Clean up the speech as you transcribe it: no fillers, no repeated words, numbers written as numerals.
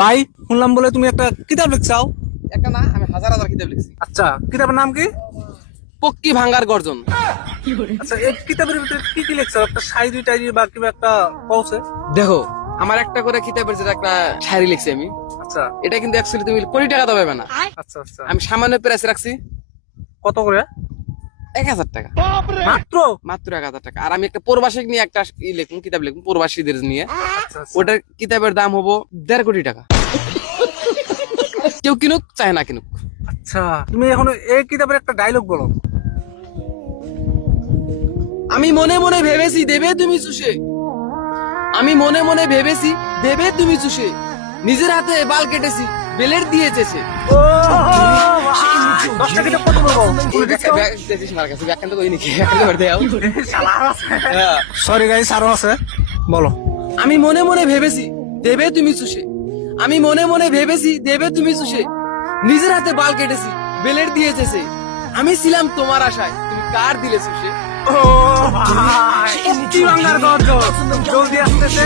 ভাই শুনলাম বলে তুমি একটা কিতাব লিখছাও। একটা না, আমি হাজার হাজার কিতাব লিখছি। আচ্ছা, কিতাবের নাম কি? পক্কি ভাঙ্গার গর্জন। আচ্ছা, এই কিতাবের ভিতরে কি কি লিখছো? একটা শায়রি টাইরি বা কিবা একটা কওছে? দেখো, আমার একটা করে কিতাবের যেটা একটা শায়রি লিখছি আমি, আচ্ছা এটা কিন্তু অ্যাকচুয়ালি তুমি কোটি টাকা দেবে না। আচ্ছা আচ্ছা। আমি সামান্য প্রাইস রাখছি কত করে? 1000 টাকা মাত্র? মাত্র 1000 টাকা। আর আমি একটা প্রবাসী নিয়ে একটা লিখুন, কিতাব লিখুন প্রবাসীদের নিয়ে। আচ্ছা আচ্ছা। ওটার কিতাবের দাম হবো 1.5 কোটি টাকা। কেউ কিনুক চায় না কিনুক। আচ্ছা, তুমি এখন এই কিতাবের একটা ডায়লগ বলো। আমি মনে মনে ভেবেছি দেবে তুমি চুষে, আমি মনে মনে ভেবেছি দেবে তুমি চুষে, নিজের হাতে বাল কেটেছি বেলের দিয়ে চেছে। ও ভাই, 10টা কিতাব কত বলবো? সরি গাইস, আরো আছে, বলো। আমি মনে মনে ভেবেছি দেবে তুমি চুষে, আমি মনে মনে ভেবেছি দেবে তুমি চুষে, নিজের হাতে বাল কেটেছি বেলের দিয়ে চেছে, আমি ছিলাম তোমার আশায় তুমি কার দিলে চুষে। ও ভাই, কি বাংলার গর্জন জলদি আসতেছে।